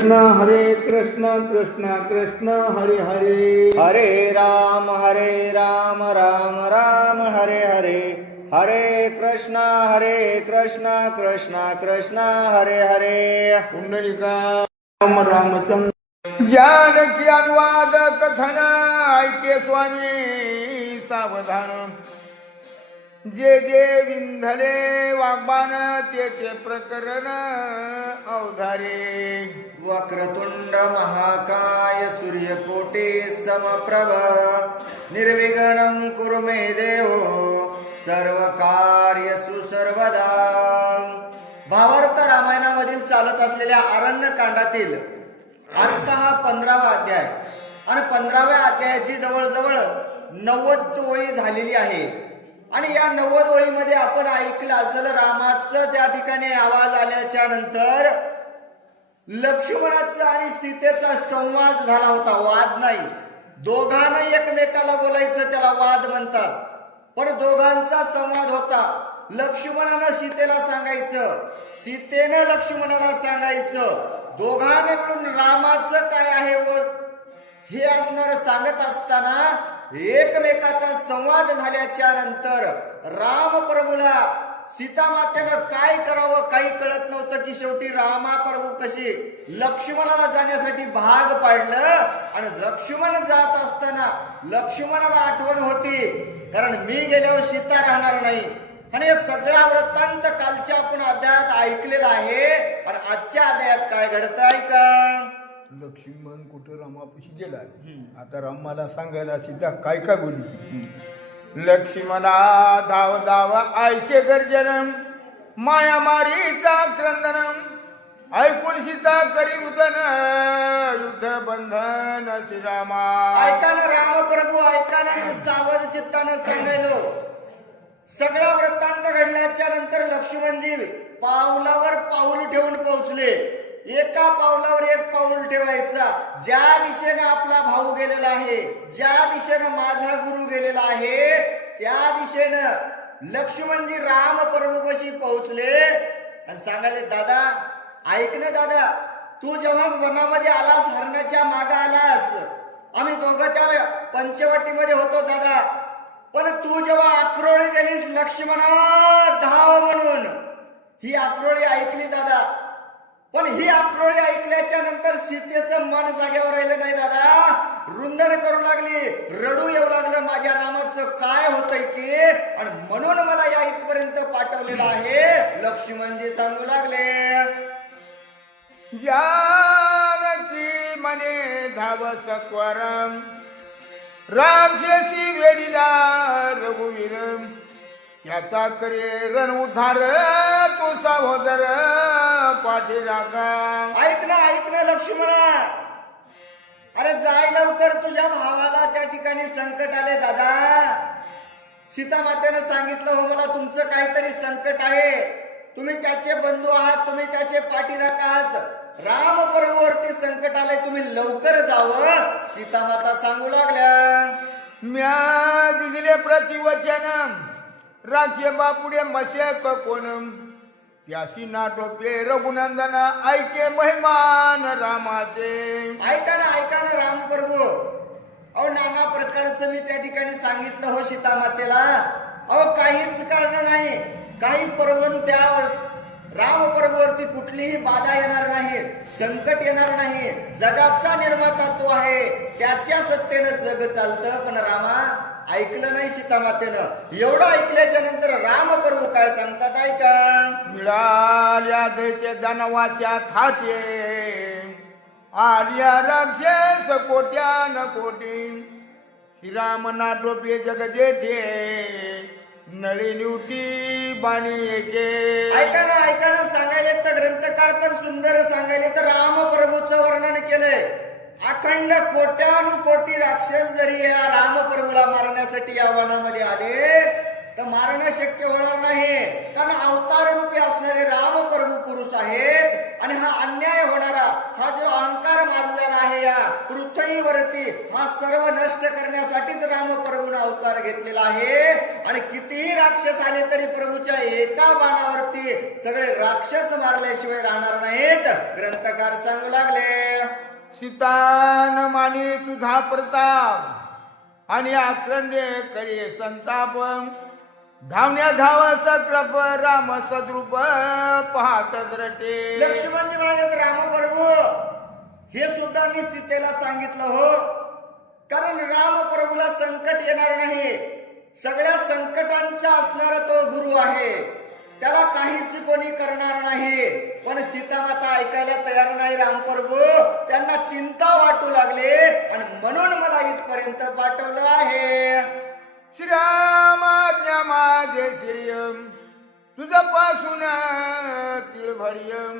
कृष्ण हरे कृष्ण कृष्ण कृष्ण हरे हरे हरे राम राम राम हरे हरे हरे कृष्णा कृष्णा कृष्णा हरे हरे पुंडलिका राम रामचंद्र जानकी अनुवाद कथन ऐके स्वामी सावधान जे जे विंधले वाग्बान ते प्रकरण अवधारे वक्रतुंड महाकाय सूर्यकोटी समप्रभ निर्विघ्नं कुरु मे देव सर्व कार्यसु सर्वदा. भावार्थ रामायणामधील चालत असलेल्या अरण्य कांडातील आजचा हा 15वा अध्याय आणि 15व्या अध्यायाची जवळजवळ 90 ओळी झालेली आहे. आणि या 90 ओळीमध्ये आपण ऐकलं असेल रामाचं त्या ठिकाणी आवाज आल्याच्या नंतर लक्ष्मणाचा आणि सीतेचा संवाद झाला होता. वाद नाही, दोघांना एकमेकाला बोलायचं त्याला वाद म्हणतात, पण दोघांचा संवाद होता. लक्ष्मणानं सीतेला सांगायचं, सीतेनं लक्ष्मणाला सांगायचं, दोघांनी मिळून रामाचं काय आहे हे असणार सांगत असताना एकमेकाचा संवाद झाल्याच्या नंतर राम प्रभूला सीता मातेनं काय करावं काही कळत नव्हतं की शेवटी रामा प्रभू कशी लक्ष्मणाला जाण्यासाठी भाग पाडलं. आणि लक्ष्मण जात असताना लक्ष्मणाला आठवण होती, कारण मी गेल्यावर सीता राहणार नाही. आणि हे सगळा वृत्तांत कालच्या आपण अध्यायात ऐकलेला आहे. आणि आजच्या अध्यायात काय घडतंय का, लक्ष्मण कुठं रामापाशी गेला. आता राम मला सांगायला सीता काय काय बोलली. लक्ष्मणा धाव धाव ऐसे गर्जन माया मारीचा क्रंदन ऐकून सीता करी रुदन युद्ध बंधन श्रीरामा. ऐका ना राम प्रभू, ऐका ना, मी सावध चित्तानं सांगायलो. सगळा वृत्तांत घडल्याच्या नंतर लक्ष्मणजी पावलावर पाऊल ठेवून पोहोचले. एका पावलावर एक पाऊल ठेवायचा. ज्या दिशेने आपला भाऊ गेलेला आहे, ज्या दिशेनं माझा गुरु गेलेला आहे, त्या दिशेनं लक्ष्मणजी राम प्रभूपाशी पोहोचले आणि सांगायले, दादा ऐक ना दादा, तू जेव्हा वनामध्ये आलास, हरणाच्या मागे आलास, आम्ही दोघं त्या पंचवटीमध्ये होतो दादा, पण तू जेव्हा आक्रोळी गेलीस लक्ष्मणा धाव म्हणून, ही आक्रोळी ऐकली दादा. पण ही आक्रोळी ऐकल्याच्या नंतर सीतेचं मन जागेवर राहिलं नाही दादा. रुंदन करू लागली, रडू येऊ लागलं, माझ्या रामाचं काय होतंय की, आणि म्हणून मला या इथपर्यंत पाठवलेलं आहे. लक्ष्मणजी सांगू लागले, जानकी मने धाव सत्वरम रामशेषी वेडीला रघुवीर याचा करे रण उद्धार तो सहोदर पाठीराखा. ऐक ना लक्ष्मणा, अरे जाय लवकर, तुझ्या भावाला त्या ठिकाणी संकट आले दादा. सीता मातेनं सांगितलं, हो मला तुमचं काहीतरी संकट आहे, तुम्ही त्याचे बंधू आहात, तुम्ही त्याचे पाठीराख आहात, राम प्रभूवरती संकट आलंय, तुम्ही लवकर जावं. सीता माता सांगू लागल्या, म्या दिले प्रतिवचन राज्य बापुडे मशक कोण त्याशी नाटोपले रघुनंदन ऐके महिमान रामाचे. ऐका ना राम प्रभू, अहो नाना प्रकारचं मी त्या ठिकाणी सांगितलं हो सीता मातेला. अहो काहीच कारण नाही, काही पर्वण त्यावर राम प्रभूवरती कुठलीही बाधा येणार नाही, संकट येणार नाही. जगाचा निर्माता तो आहे, त्याच्या सत्तेनं जग चालतं. पण रामा ऐकलं नाही सीता मातेनं. एवढं ऐकल्याच्या नंतर राम प्रभू काय सांगतात ऐका, मिळाल्या दैत्य दानवाच्या थाटे आलिया राक्षस कोट्यान कोटी श्रीराम नाटोपे जग जेठे नळी निवटी बाणी एके. ऐका ना सांगायले तर ग्रंथकार पण सुंदर सांगायले तर राम प्रभूचं वर्णन केलंय. अखंड कोट्यानुकोटी राक्षस जरी या राम प्रभूला मारण्यासाठी या वनामध्ये आले, तर मारणं शक्य होणार नाही, कारण अवतार रूपी असणारे राम प्रभू पुरुष आहेत आणि हा अन्याय होणारा हा जो अहंकार माजलेला आहे या पृथ्वीवरती हा सर्व नष्ट करण्यासाठीच राम प्रभूने अवतार घेतलेला आहे. आणि कितीही राक्षस आले तरी प्रभूच्या एका बाणावरती सगळे राक्षस मारल्याशिवाय राहणार नाहीत. ग्रंथकार सांगू लागले, सीतान मानी तुझा प्रताप आणि आक्रंदे करी संताप, धावण्या धाव सकृप राम सद्रूप पाहत द्रटे. लक्ष्मणजी म्हणाले, राम प्रभू हे सुद्धा मी सीतेला सांगितलं हो, कारण राम प्रभूला संकट येणार नाही. सगळ्या संकटांचा असणारा तो गुरु आहे, त्याला काहीच कोणी करणार नाही. पण सीता माता ऐकायला तयार नाही. रामप्रभू त्यांना चिंता वाटू लागले आणि म्हणून मला इथपर्यंत पाठवलं आहे. श्रीरामाज्ञा माझे श्रियम तुझ पासून तिळभरियम,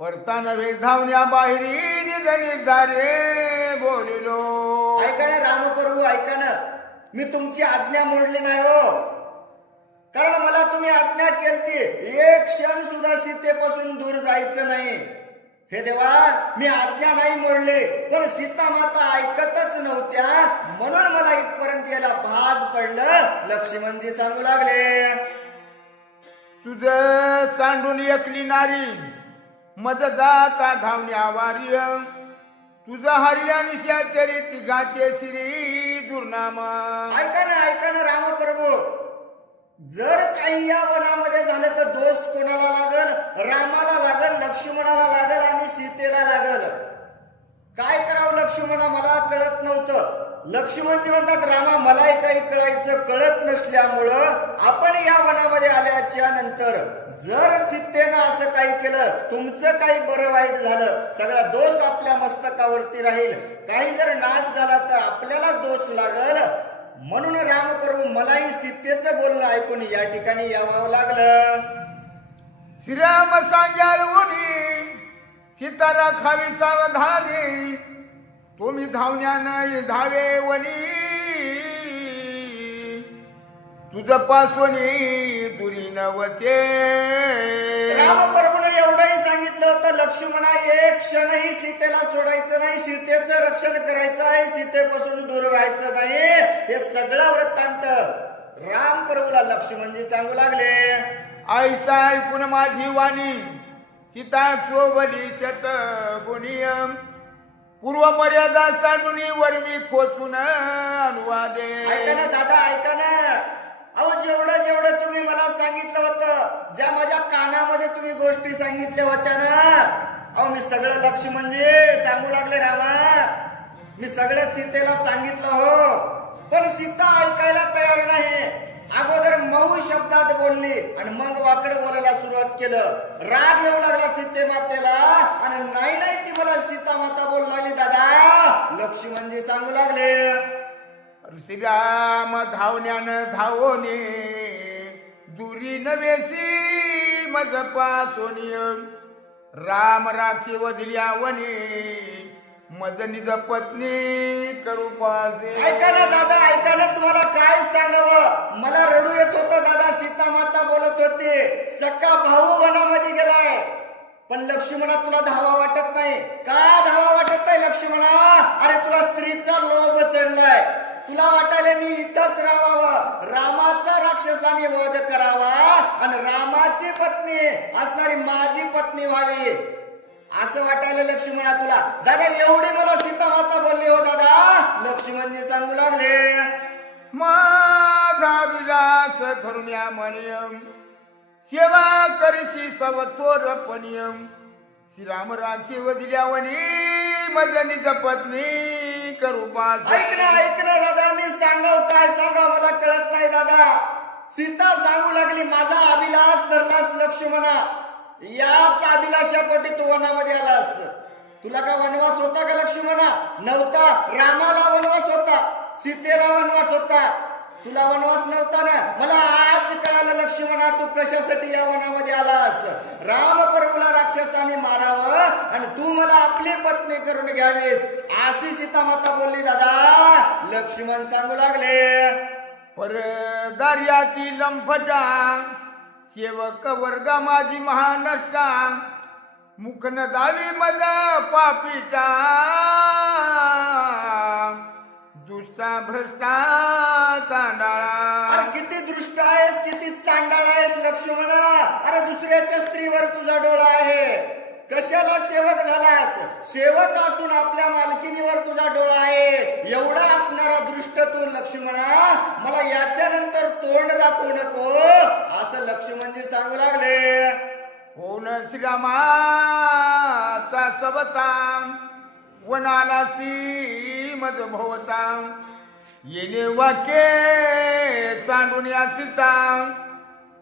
परता नव्हे धावण्या बाहेरी निजनी दारे बोलिलो. ऐका ना रामप्रभू, ऐका ना, मी तुमची आज्ञा मोडली नाही हो, कारण मला तुम्ही आज्ञा केलती एक क्षण सुद्धा सीतेपासून दूर जायचं नाही. हे देवा, मी आज्ञा नाही मोडली, पण सीता माता ऐकतच नव्हत्या, म्हणून मला इथपर्यंत यायला भाग पडलं. लक्ष्मणजी सांगू लागले, तुझ सांडून एकली नारी मज जाता धावण्या वारी, तुझा हरिया निशा चरी तिघाचे श्री दुर्नामा. ऐका ना रामप्रभू, जर काही या वनामध्ये झालं तर दोष कोणाला लागल? रामाला लागल, लक्ष्मणाला लागल आणि सीतेला लागल. काय करावं लक्ष्मणा मला कळत नव्हतं. लक्ष्मणजी म्हणतात, रामा मलाही काही कळायचं कळत नसल्यामुळं आपण या वनामध्ये आल्याच्या नंतर जर सीतेनं असं काही केलं, तुमचं काही बरं वाईट झालं, सगळा दोष आपल्या मस्तकावरती राहील. काही जर नाश झाला तर आपल्याला दोष लागल. म्हणून रामप्रभू मलाही सीतेचं बोलणं ऐकून या ठिकाणी यावं लागलं. श्रीराम सांग्याल उनी सीता राखावी सावधानी, तुम्ही धावण्यानं धावे वनी, तुझ पासवनी दुरी नवते. रामप्रभूने एवढंही सांगितलं होतं, लक्ष्मणा एक क्षणही सीतेला सोडायचं नाही, सीतेचं रक्षण करायचं आहे, सीतेपासून दूर राहायचं नाही. हे सगळं वृत्तांत रामप्रभूला लक्ष्मणजी सांगू लागले. ऐसा ऐकून माझी वाणी सीता शोभली शत गुणियम, पूर्व मर्यादा सांडून वर्मी खोचून अनुवादे. ऐका ना दादा, ऐका ना, अहो जेवढं तुम्ही मला सांगितलं होतं, ज्या माझ्या कानामध्ये तुम्ही गोष्टी सांगितल्या होत्या ना, अहो मी सगळं लक्ष्मणजी सांगू लागले. रामा मी सगळं सीतेला सांगितलं हो, पण सीता ऐकायला तयार नाही. अगोदर मऊ शब्दात बोलली आणि मग वाकडं बोलायला सुरुवात केलं. राग येऊ लागला सीते मातेला आणि नाही ती मला सीता माता बोलू लागली. दादा लक्ष्मणजी सांगू लागले, श्रीराम धावण्यानं धावोने दुरी नवेसी मज पासोनी, राम राखी वदिल्या वने मज निज पत्नी करू पासे. ऐका ना दादा, ऐका ना, तुम्हाला काय सांगावं, मला रडू येत होतं दादा. सीता माता बोलत होती, सक्का भाऊ वनामध्ये गेलाय, पण लक्ष्मणा तुला धावा वाटत नाही. का धावा वाटत नाही लक्ष्मणा? अरे तुला स्त्रीचा लोभ चढलाय, तुला वाटायला मी इथंच राहावं, रामाचा राक्षसाने वध करावा आणि रामाची पत्नी असणारी माझी पत्नी व्हावी, असं वाटायला लक्ष्मणा तुला. दादा एवढी मला सीता माता बोलली हो दादा. लक्ष्मणजी सांगू लागले, माझा विलास धरुण्या मनियम, सेवा करशी सवथोर पनियम, श्रीराम राखी वदिल्या वनी मज निज पत्नी करू पास. ऐक ना दादा, मी सांगाव काय सांगाव मला कळत नाही दादा. सीता सांगू लागली, माझा अभिलाष धरलास लक्ष्मणा, याच अभिलाषापोटी तू वनामध्ये आलास. तुला का वनवास होता का लक्ष्मणा? नव्हता. रामाला वनवास होता, सीतेला वनवास होता, तुला वनवास नव्हता ना. मला आज कळालं लक्ष्मणा, तू कशासाठी या वनामध्ये आलास. राम प्रभूला राक्षसाने मारावं आणि तू मला आपली पत्नी करून घ्यावीस, अशी सीता माता बोलली दादा. लक्ष्मण सांगू लागले, पर दार्याची लंफटा सेवक वर्ग माझी महानष्टा मुखन दावी मज पापिटा दुष्टा भ्रष्टा चांडाळा. अरे किती दृष्ट आहेस, किती चांडाळ आहेस लक्ष्मणा. अरे दुसऱ्याच्या स्त्रीवर तुझा डोळा आहे. कशाला सेवक झालास? सेवक असून आपल्या मालकिनीवर तुझा डोळा आहे. एवढा असणारा दृष्ट तू लक्ष्मणा, मला याच्या नंतर तोंड दाखवू नको असं लक्ष्मणजी सांगू लागले. होऊन श्रीरामाचा सबता वनाला सीमत भवता येणे वाक्ये सांडून या सीता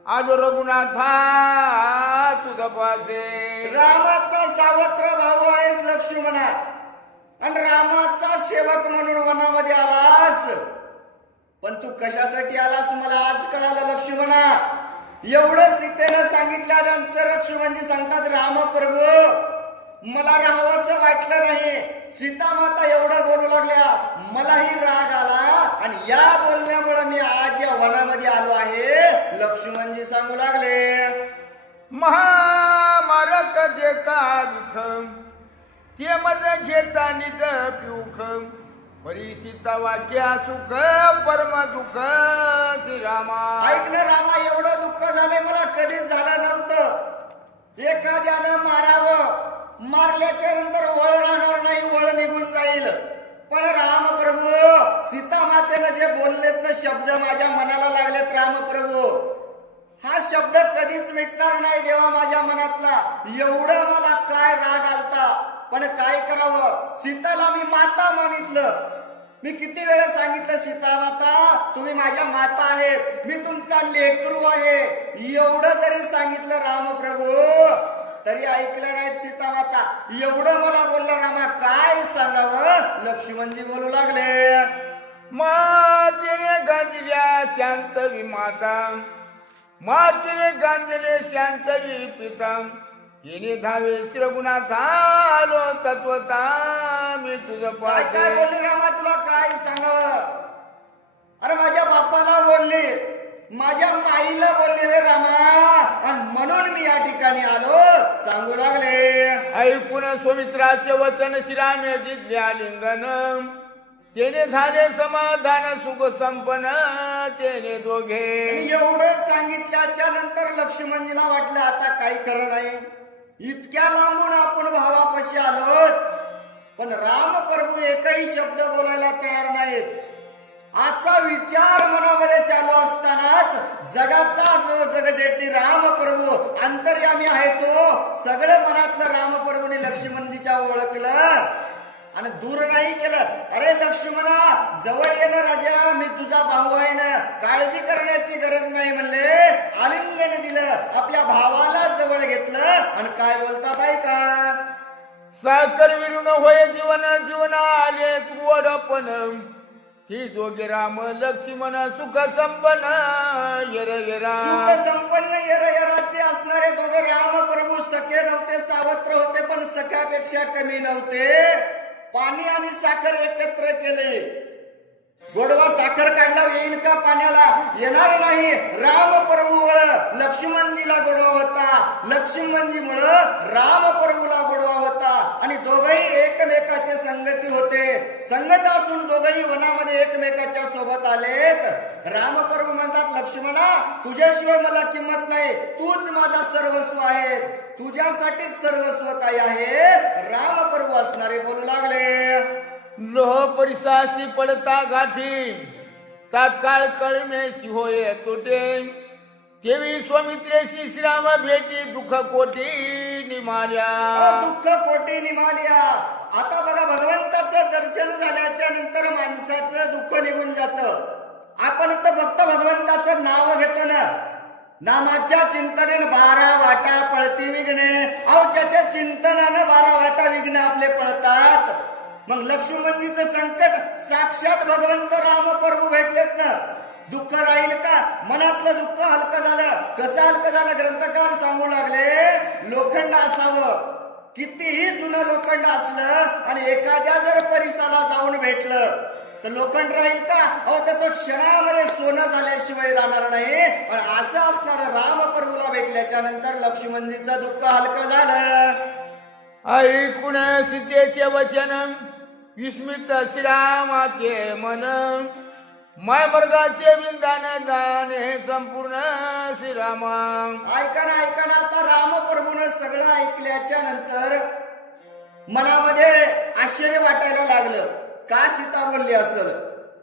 आलो रघुनाथा तुझा पासे. रामाचा सावत्र भाऊ आहेस लक्ष्मणा आणि रामाचा सेवक म्हणून वनामध्ये आलास. पण तू कशासाठी आलास मला आज कळालं लक्ष्मणा. एवढं सीतेनं सांगितल्यानंतर लक्ष्मणजी सांगतात, राम प्रभू मला राहावंसं वाटलं नाही. सीता माता एवढं बोलू लागल्या, मलाही राग आला आणि या बोलण्यामुळे मी आज या वनामध्ये आलो आहे. लक्ष्मणजी सांगू लागले, महामारक जे का विखम ते मज घेता निज पिऊख परिसीता वाक्या सुख परम दुःख श्रीरामा. ऐक ना रामा, एवढं दुःख झालंय मला कधीच झालं नव्हतं. एखाद्यानं मारावं, मारल्याच्या नंतर वळ राहणार नाही, वळ निघून जाईल. पण राम प्रभू सीता मातेनं जे बोललेत ना शब्द माझ्या मनाला लागलेत. राम प्रभू हा शब्द कधीच मिटणार नाही देवा माझ्या मनातला. एवढं मला काय राग आलता, पण काय करावं. सीताला मी माता मानितलं. मी किती वेळा सांगितलं, सीता माता तुम्ही माझ्या माता आहेत, मी तुमचा लेकरू आहे. एवढं जरी सांगितलं राम प्रभू तरी ऐकलं नाहीत सीता माता. एवढं मला बोलला रामा, काय सांगावं. लक्ष्मणजी बोलू लागले, मातेने गांजल्या शांतवी माता मातेने गांजले शांतवी पिता येणे धावे श्रगुणाचा आलो तत्वता मी तुझं काय काय बोलली रामा, तुला काय सांगावं. अरे माझ्या बापाला बोलली, माझ्या माईला बोलली रे रामा, आणि म्हणून मी या ठिकाणी आलो सांगू लागले. ऐकून सुमित्राचे वचन श्रीरामे जिज्ञा लिंगन तेने झाले समाधान सुख संपन्न तेने दोघे. एवढं सांगितल्याच्या नंतर लक्ष्मणजीला वाटलं आता काही खरं नाही. इतक्या लांबून आपण भावापाशी आलो, पण राम प्रभू एकही शब्द बोलायला तयार नाहीत. असा विचार मनामध्ये चालू असतानाच जगाचा जो जगजेटी राम प्रभू अंतर्यामी आहे तो सगळं मनातलं राम प्रभूने लक्ष्मणजीच्या ओळखलं आणि दूर नाही केलं. अरे लक्ष्मणा जवळ येणं राजा, मी तुझा भाऊ आहे ना, काळजी करण्याची गरज नाही म्हणले. आलिंगन दिलं, आपल्या भावाला जवळ घेतलं आणि काय बोलतात ऐका. साखर विरून होय जीवन जीवन आले तुवडपण ती जोगे राम लक्ष्मण सुख संपन्न येर येरा. सुख संपन्न येर येराचे असणारे दोघे राम प्रभू सखे नव्हते, सावत्र होते, पण सख्यापेक्षा कमी नव्हते. पाणी आणि साखर एकत्र केले. गोडवा साखर काढला येईल का पाण्याला? येणार नाही. राम प्रभूमुळं लक्ष्मणजीला गोडवा होता, लक्ष्मणजीमुळं राम प्रभूला गोडवा होता आणि दोघही एकमेकाचे संगती होते. संगत असून दोघही वनामध्ये एकमेकाच्या सोबत आलेत. राम प्रभू म्हणतात, लक्ष्मणा तुझ्याशिवाय मला किंमत नाही, तूच माझा सर्वस्व आहे, तुझ्यासाठीच सर्वस्व काय आहे. राम प्रभू असणारे बोलू लागले, लोह परिसासी पडता गाठी तात्काळ कळमेशी होय तोटे तेवी स्वामित्रेशी श्रीराम भेटी दुःख कोटी निमाल्या. दुःख कोटी निमाल्या. आता बघा भगवंताचं दर्शन झाल्याच्या नंतर माणसाचं दुःख निघून जातं. आपण तर फक्त भगवंताचं नाव घेतो ना, नामाच्या चिंतनेनं 12 वाटा पळती विघ्ने. अहो त्याच्या चिंतनानं 12 वाटा विघ्ने आपले पळतात. मग लक्ष्मणजीचं संकट साक्षात भगवंत राम प्रभू भेटलेत ना, दुःख राहील का? मनातलं दुःख हलकं झालं. कसं हलकं झालं? ग्रंथकार सांगू लागले, लोखंड असावं, कितीही जुनं लोखंड असलं आणि एखाद्या जर परिसराला जाऊन भेटलं तर लोखंड राहील का? अहो त्याचं क्षणामध्ये सोनं झाल्याशिवाय राहणार नाही. पण असं असणार राम प्रभूला भेटल्याच्या नंतर लक्ष्मणजीचं दुःख हलकं झालं. ऐकून सीतेचे वचन विस्मित श्रीरामाचे मन, माय मर्गाचे विंदान जाणे संपूर्ण श्रीरामा. ऐका ना आता रामप्रभूनं सगळं ऐकल्याच्या नंतर मनामध्ये आश्चर्य वाटायला लागलं. का सीता बोलली असल,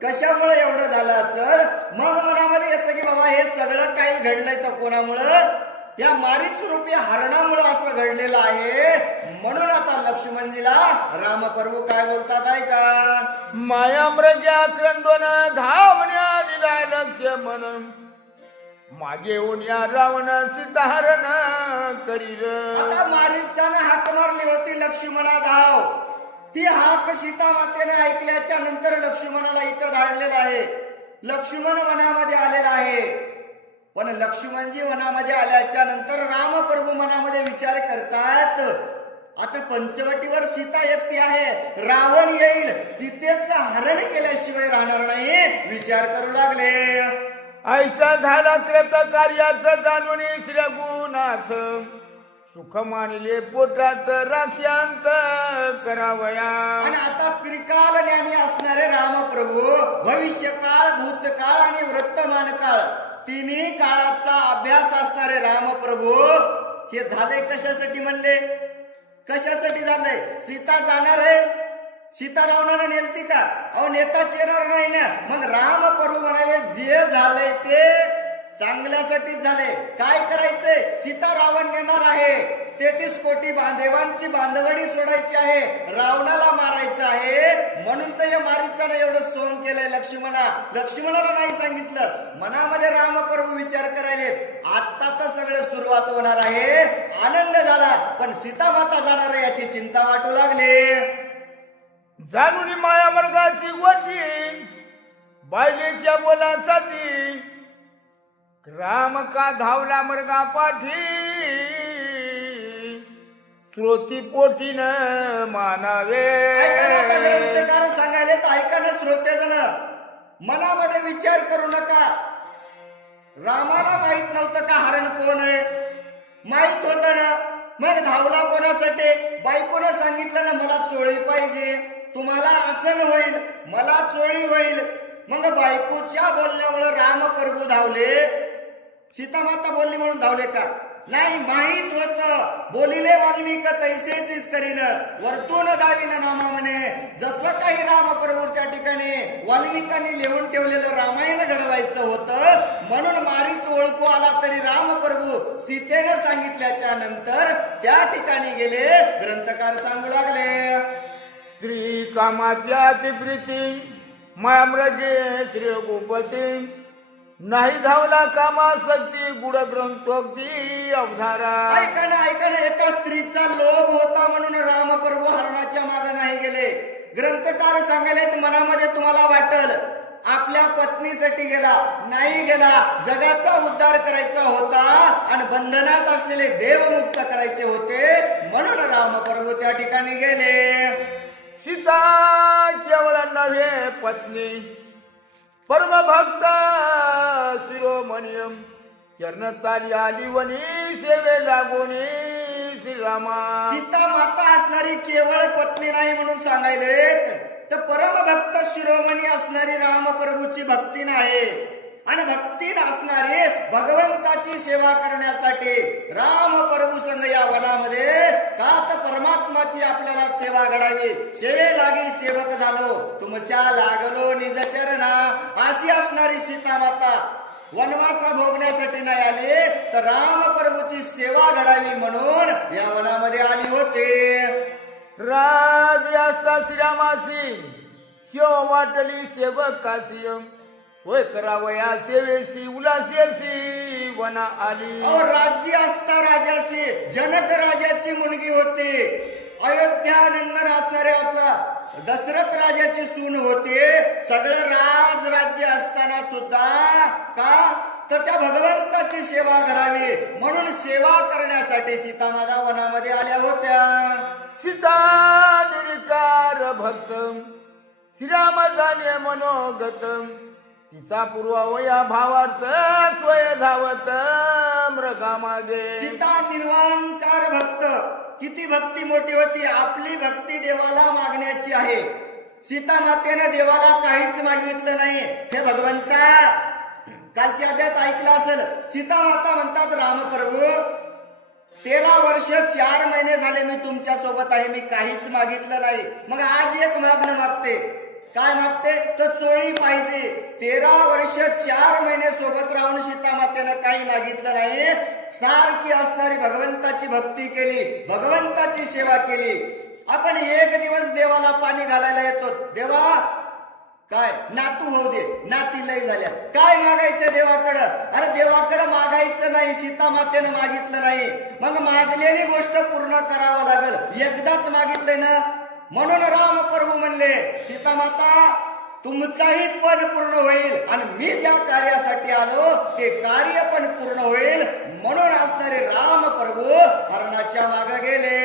कशामुळे एवढं झालं असल. मग मनामध्ये येतं की बाबा हे सगळं काही घडलंय तर कोणामुळं? या मारीच रूपी हरणामुळं असं घडलेलं आहे. म्हणून आता लक्ष्मणजीला रामप्रभू काय बोलतात ऐका. माया मृग्या क्रंदोन धावण्या निला लक्ष्मण, मागे येऊन या रावण सीताहरण करील. आता मारीचानं हाक मारली होती लक्ष्मणा धाव. ती हाक सीता मातेने ऐकल्याच्या नंतर लक्ष्मणाला इथं धाडलेलं आहे. लक्ष्मण वनामध्ये आलेला आहे. पण लक्ष्मणजी वनामध्ये आल्याच्या नंतर रामप्रभू मनामध्ये विचार करतात, आता पंचवटीवर सीता एकटी आहे, रावण येईल, सीतेचं हरण केल्याशिवाय राहणार नाही. विचार करू लागले. ऐसा झाला कृत कार्याचं जाणून श्री रघुनाथ, सुख मानिले पोटात राक्षांत करावया. आणि आता त्रिकाल ज्ञानी असणारे रामप्रभू भविष्यकाळ, भूतकाळ आणि वर्तमान काळ तिन्ही काळाचा अभ्यास असणारे रामप्रभू हे झाले कशासाठी म्हणले? कशासाठी झालंय? सीता जाणार आहे, सीता रावणाने नेलती का? अहो नेताच येणार नाही ना. मग रामप्रभू म्हणाले जे झालंय ते चांगल्यासाठीच झाले. काय करायचंय? सीता रावण नेणार आहे, 33 कोटी देवांची बांधवडी सोडायची आहे, रावणाला मारायचं आहे. म्हणून तर या मारीचानं एवढं सोंग केलंय लक्ष्मणाला नाही सांगितलं. मनामध्ये रामप्रभू विचार करायले, आता तर सगळं सुरुवात होणार आहे, आनंद झाला, पण सीता माता जाणार आहे याची चिंता वाटू लागली. जाणून माया मर्गाची वटी, बायलेच्या बोलासाठी राम का धावला मर्गा पाठी, श्रोती पोटीन मानावे. आता ग्रंथकार सांगायले तर ऐका ना श्रोतेजन, मनामध्ये विचार करू नका. रामाला माहित नव्हतं का हरण कोण आहे? माहित होत ना. मग धावला कोणासाठी? बायकोनं सांगितलं ना मला चोळी पाहिजे, तुम्हाला आसन होईल, मला चोळी होईल. मग बायकोच्या बोलण्यामुळे रामप्रभू धावले. सीता माता बोलली म्हणून धावले का? नाही, माहित होत बोलिले वाल्मिक तैसेच करीन, वर्तून दाविन नामा म्हणे. जसं काही रामप्रभू त्या ठिकाणी वाल्मिकांनी लिहून ठेवलेलं रामायण घडवायचं होतं. म्हणून मारीच ओळखू आला तरी रामप्रभू सीतेनं सांगितल्याच्या नंतर त्या ठिकाणी गेले. ग्रंथकार सांगू लागले, श्री कामाच्या प्रीती माया मृगे श्री गोपती, नाही धावला कामासक्ती गुड ग्रंथोक्ती अवधारा. ऐका ना एका स्त्रीचा लोभ होता म्हणून रामप्रभू हरणाच्या मागे नाही गेले. ग्रंथकार सांगायले मनामध्ये तुम्हाला वाटल आपल्या पत्नीसाठी गेला, नाही गेला, जगाचा उद्धार करायचा होता आणि बंधनात असलेले देव मुक्त करायचे होते. म्हणून रामप्रभू त्या ठिकाणी गेले. सीता केवळ नव्हे पत्नी, परमभक्त शिरोमणियम, चरण चाली आली वनी सेवे लागोनी श्रीरामा. सीता माता असणारी केवळ पत्नी नाही म्हणून सांगायले तर परमभक्त शिरोमणी असणारी रामप्रभूची भक्ती नाही. आणि भक्ती असणारी भगवंताची सेवा करण्यासाठी रामप्रभू संघ या वनामध्ये का तर परमात्माची आपल्याला सेवा घडावी, सेवे लागी सेवक झालो, तुमच्या लागलो निज चरणा. अशी असणारी सीता माता वनवासा भोगण्यासाठी नाही आली तर रामप्रभूची सेवा घडावी म्हणून या वनामध्ये आली होते. राज असता श्रीरामासी शिव वाटली सेवक काशी, होय करावया सेवेशी उलासेशी वना आली. राज्य असता राजाशी, जनक राजाची मुलगी होती, अयोध्या नंदन असणारे आपला दशरथ राजाची सून होते. सगळं राज राज्य असताना सुद्धा का तर त्या भगवंताची सेवा घडावी म्हणून सेवा करण्यासाठी सीता माता वनामध्ये आल्या होत्या. सीता निर्कार भक्त श्रीराम जाणे मनोगत तिचा पूर्वावया भावार्थ स्वय धावत मृगामागे. सीता निर्वाणकार भक्त, किती भक्ती मोठी होती. आपली भक्ती देवाला मागण्याची आहे. सीता मातेनं देवाला काहीच मागितलं नाही. हे भगवंता, कालच्या अध्यायात ऐकलं असेल, सीता माता म्हणतात रामप्रभू 13 वर्ष 4 महिने झाले मी तुमच्या सोबत आहे, मी काहीच मागितलं नाही. मग आज एक मागणं मागते. काय मागते? तर चोळी पाहिजे. 13 वर्ष 4 महिने सोबत राहून सीता मातेनं काही मागितलं नाही. सारखी असणारी भगवंताची भक्ती केली, भगवंताची सेवा केली. आपण एक दिवस देवाला पाणी घालायला येतो, देवा काय नातू होऊ दे, नाती लय झाल्या, काय मागायचं देवाकडं? अरे देवाकडं मागायचं नाही, सीता मातेनं मागितलं नाही. मग मागलेली गोष्ट पूर्ण करावं लागल. एकदाच मागितलंय ना, म्हणून राम प्रभू म्हणले सीता माता तुमचाही पण पूर्ण होईल आणि मी ज्या कार्यासाठी आलो ते कार्य पण पूर्ण होईल. म्हणून असणारे राम प्रभू हरणाच्या मागे गेले.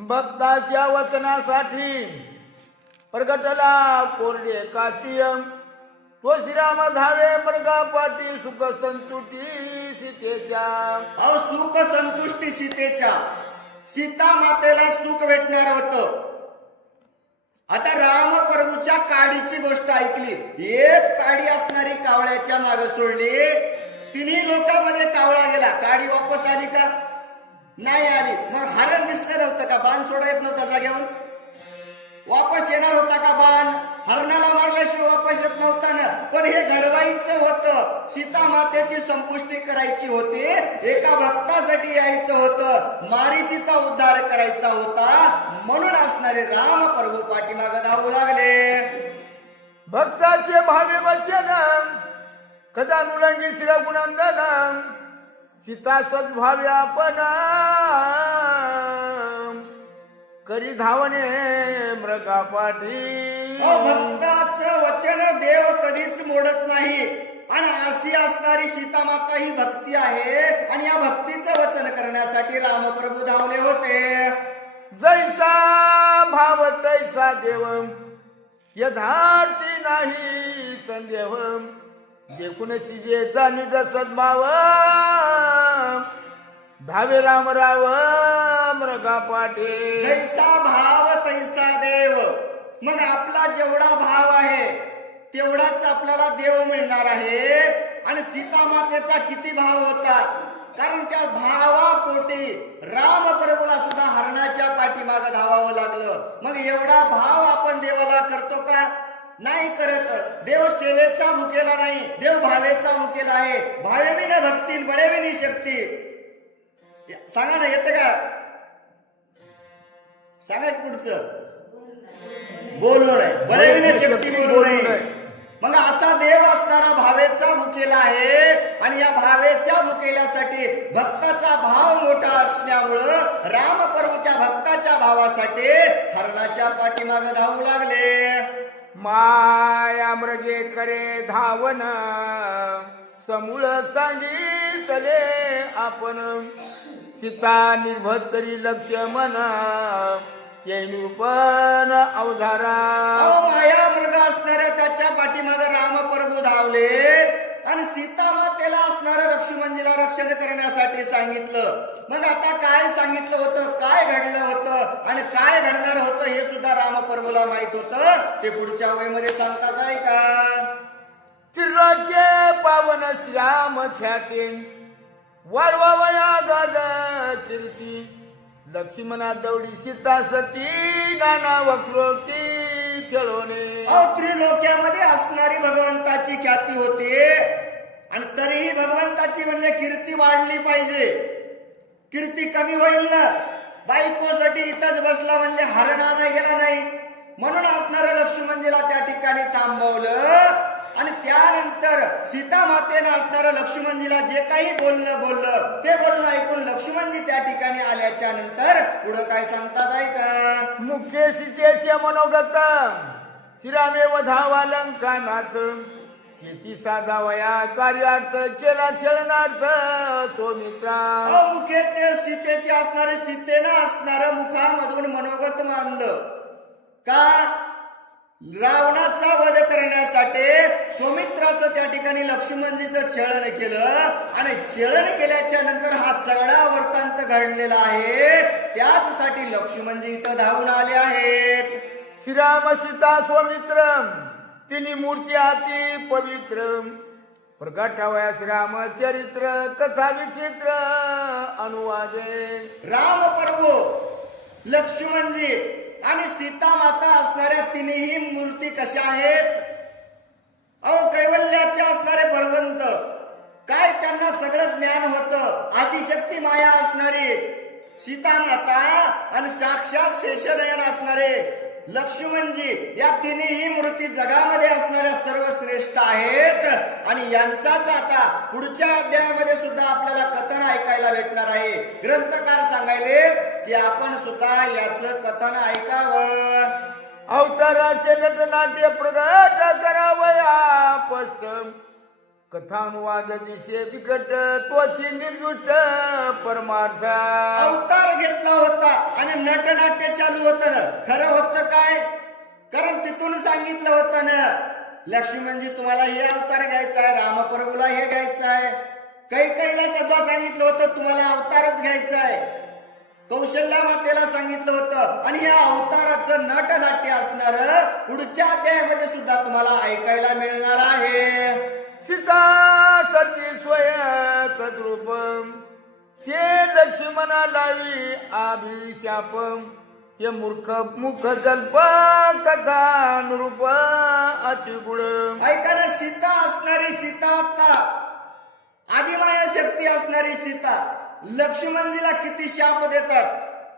भक्ताच्या वचनासाठी प्रगटला कोरडे काटियम तो श्रीराम धावे मृगापाटी सुख संतुटी सीतेच्या. सुख संतुष्टी सीतेच्या. सीता मातेला सुख भेटणार होतं. आता राम प्रभूच्या काडीची गोष्ट ऐकली. एक काडी असणारी कावळ्याच्या मागे सोडली. तिन्ही लोकांमध्ये कावळा गेला. काडी वापस आली का? नाही आली. मग हरण दिसलं नव्हतं का? बाण सोडा येत नव्हता जागेवर? वापस येणार होता का बाण? हरणाला मारल्याशिवाय वापस येत नव्हता ना. पण हे घडवायचं होतं, सीता मातेची संपुष्टी करायची होती, एका भक्तासाठी यायचं होतं, मारीचीचा उद्धार करायचा होता. म्हणून असणारे राम प्रभू पाठीमागे धावू लागले. भक्ताचे भावे वचन कदा मुलंगी श्रीगुणंदन सीता सद्भावे आपण करी धावणे मृगापाठी. भक्ताचं वचन देव कधीच मोडत नाही. आणि अशी असणारी सीता माता ही भक्ती आहे. आणि या भक्तीचं वचन करण्यासाठी रामप्रभू धावले होते. जैसा भाव तैसा देव यथार्थी नाही संदेह देखून सीजेचा निज सद्भाव धावे राम राव मृगापाठी. जैसा भाव तैसा देव. मग आपला जेवढा भाव आहे तेवढाच आपल्याला देव मिळणार आहे. आणि सीता मातेचा किती भाव होता, कारण त्या भावापोटी राम प्रभूला सुद्धा हरणाच्या पाठीमागे धावावं लागलं. मग एवढा भाव आपण देवाला करतो का? नाही करत. देव सेवेचा भुकेला नाही, देव भावेचा भुकेला आहे. भावेविना भक्ती बळेविनी शक्ती. सांगा ना, येतं का? सांगा पुढचं. बोलू नये, बळेविना शक्ती बोलू नये. मग असा देव असणारा भावेचा भुकेला आहे. आणि या भावेच्या भुकेल्यासाठी भक्ताचा भाव मोठा असल्यामुळं रामप्रभू त्या भक्ताच्या भावासाठी हरणाच्या पाठीमागे धावू लागले. माया मृगे करे धावन समूळ सांगितले आपण सीता निर्भतरी लक्ष्मण पण अवधारा. माया मृग असणाऱ्या त्याच्या पाठीमागे रामप्रभू धावले आणि सीता मातेला असणाऱ्या लक्ष्मणजीला रक्षण करण्यासाठी सांगितलं. मग आता काय सांगितलं होतं, काय घडलं होतं आणि काय घडणार होतं हे सुद्धा रामप्रभूला माहित होतं. ते पुढच्या वहीमध्ये सांगतात आहे का? त्रिलोक्ये पावन श्याम ख्याती वाढवावया गाद कीर्ती लक्ष्मणा दौडी सीता सती नाना वक्रोक्ती छळवणे. त्रिलोक्यामध्ये असणारी भगवंताची ख्याती होती आणि तरीही भगवंताची म्हणजे कीर्ती वाढली पाहिजे. कीर्ती कमी होईल ना. बायकोसाठी इथंच बसला म्हणजे हरण आणाय गेला नाही. म्हणून असणारं लक्ष्मणजीला त्या ठिकाणी थांबवलं. आणि त्यानंतर सीता मातेनं असणारं लक्ष्मणजीला जे काही बोललं ते बोलणं ऐकून लक्ष्मणजी त्या ठिकाणी आल्याच्या नंतर पुढं काय सांगतात आहे का? मुख्य सीतेचे मनोगत श्रीरामे धावा लंकानाथ याची साधावया कार्यार्थ केला छळनार्थ सोमित्रा. मुखेचे सीतेचे असणारे सीतेनं असणारं मुखामधून मनोगत मानलं का? रावणाचा वध करण्यासाठी सौमित्राचं त्या ठिकाणी लक्ष्मणजीचं छळन केलं आणि छळन केल्याच्या नंतर हा सगळा वृत्तांत घडलेला आहे. त्याचसाठी लक्ष्मणजी इथं धावून आले आहेत. श्रीराम सीता स्वमित्र तिन्ही मूर्ती हाती पवित्र प्रगटावया श्रीरामचरित्र कथा विचित्र अनुवादे. राम प्रभू लक्ष्मणजी आणि सीता माता असणाऱ्या तिन्ही मूर्ती कशा आहेत? अहो कैवल्याचे असणारे भगवंत, काय त्यांना सगळं ज्ञान होतं. आदिशक्ती माया असणारी सीता माता आणि साक्षात शेषनयन असणारे लक्ष्मणजी या तिन्ही मूर्ती जगामध्ये असणाऱ्या सर्वश्रेष्ठ आहेत. आणि यांचाच आता पुढच्या अध्यायामध्ये सुद्धा आपल्याला कथन ऐकायला भेटणार आहे. ग्रंथकार सांगायले की आपण सुद्धा याचं कथन ऐकावं. अवताराचे नटनाट्य प्रगट करावया स्पष्ट कथानुवाद दिशे बिकट त्वची निर्दुष्ट परमार्थ. अवतार घेतला होता आणि नटनाट्य चालू होतं ना. खरं होतं काय? कारण तिथून सांगितलं होतं ना लक्ष्मणजी तुम्हाला हे अवतार घ्यायचा आहे, रामप्रभूला हे घ्यायचं आहे. कैकेयीला सुद्धा सांगितलं होतं तुम्हाला अवतारच घ्यायचा आहे. कौशल्या मातेला सांगितलं होतं. आणि या अवताराचं नटनाट्य असणार पुढच्या अध्यायामध्ये सुद्धा तुम्हाला ऐकायला मिळणार आहे. सीता सती स्वय सद्रूपम ते लक्ष्मणा लावी अभिशापम हे मूर्ख मुख जल्प कथानुरूप अतिगुण. ऐका ना, सीता असणारी सीता आता आदिमाया शक्ती असणारी सीता लक्ष्मणजीला किती शाप देतात,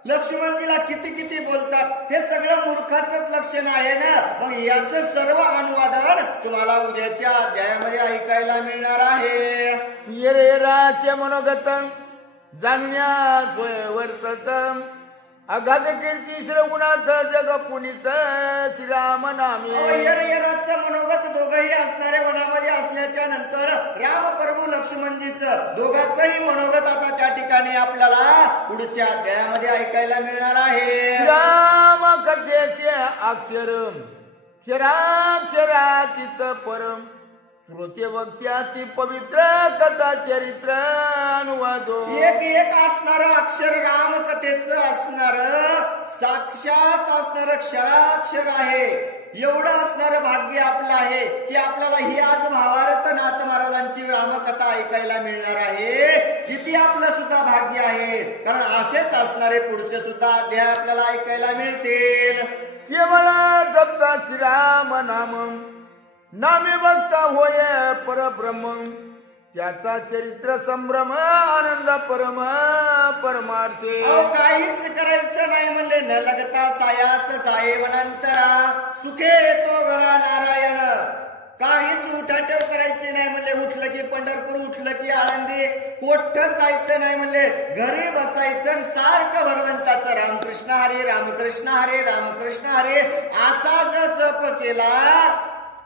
लक्ष्मणजीला किती किती बोलतात. हे सगळं मूर्खाचंच लक्षण आहे ना. मग याचं सर्व अनुवादन तुम्हाला उद्याच्या अध्यायामध्ये ऐकायला मिळणार आहे. येरेराचे मनोगत जाणण्या स्वयवर्तत अगाध कीर्ती श्रवणार्थ जग पुनित श्रीराम नामे. यराचं मनोगत दोघंही असणारे वनामध्ये असल्याच्या नंतर राम प्रभू लक्ष्मणजीचं दोघांचंही मनोगत आता त्या ठिकाणी आपल्याला पुढच्या अध्यायामध्ये ऐकायला मिळणार आहे. राम कथेचे अक्षर क्षराक्षरातीत परम श्रोते वक्त्याची पवित्र कथा चरित्र अनुवादो. एक एक असणार अक्षर राम कथेचं असणार साक्षात असणार क्षराक्षर आहे. एवढं असणारं भाग्य आपलं आहे की आपल्याला ही आज भावार्थ नाथ महाराजांची रामकथा ऐकायला मिळणार आहे. किती आपलं सुद्धा भाग्य आहे. कारण असेच असणारे पुढचे सुद्धा अध्याय आपल्याला ऐकायला मिळतील. केवळ जपता श्रीराम नाम नामे बघता होय परब्रह्म त्याचा चरित्र संभ्रम आनंद परम परमार्थे. काहीच करायचं नाही म्हणले न लगता सायास जाये वनांतरा सुखे तो घरा नारायण. काहीच उठाठेव करायची नाही म्हणले. उठलं की पंढरपूर, उठलं की आळंदी, कोठ्ठ जायचं नाही म्हणले. घरी बसायचं सारखं भगवंताचं रामकृष्ण हरे रामकृष्ण हरे रामकृष्ण हरे असा जर जप केला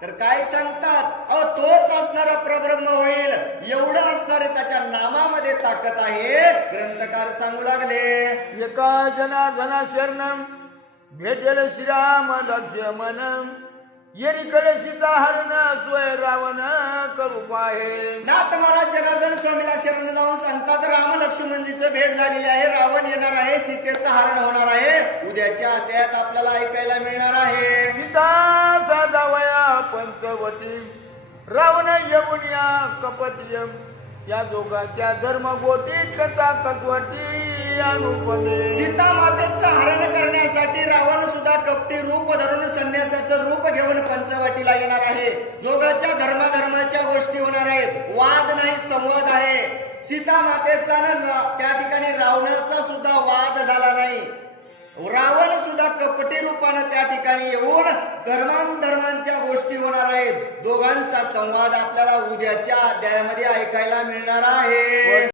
तर काय सांगतात, अहो तोच असणारा प्रब्रह्म होईल. एवढं असणारे त्याच्या नामामध्ये ताकद आहे. ग्रंथकार सांगू लागले एका जनार्दना शरणम भेटेल श्रीराम लक्ष्मण येरीकडे सीता हरण स्वय रावण करू पाहे. नाथ महाराज जनार्दन स्वामीला शरण जाऊन सांगतात राम लक्ष्मणजीचं भेट झालेली आहे. रावण येणार आहे, सीतेचं हरण होणार आहे. उद्याच्या अध्यायात आपल्याला ऐकायला मिळणार आहे. सीता साधावया पंचवटी रावण येऊन या कपटियम या दोघांच्या धर्म गोटी कथा कसवटी अनुपमे. सीता मातेचं हरण करण्यासाठी रावण सुद्धा कपटी रूप धरून संन्यासाचं रूप घेऊन पंचवटीला येणार आहे. दोघांच्या धर्माच्या गोष्टी होणार आहेत. वाद नाही, संवाद आहे. सीता मातेचा त्या ठिकाणी रावणाचा सुद्धा वाद झाला नाही. रावण सुद्धा कपटी रूपानं त्या ठिकाणी येऊन धर्मांच्या गोष्टी होणार आहेत. दोघांचा संवाद आपल्याला उद्याच्या अध्यायामध्ये ऐकायला मिळणार आहे.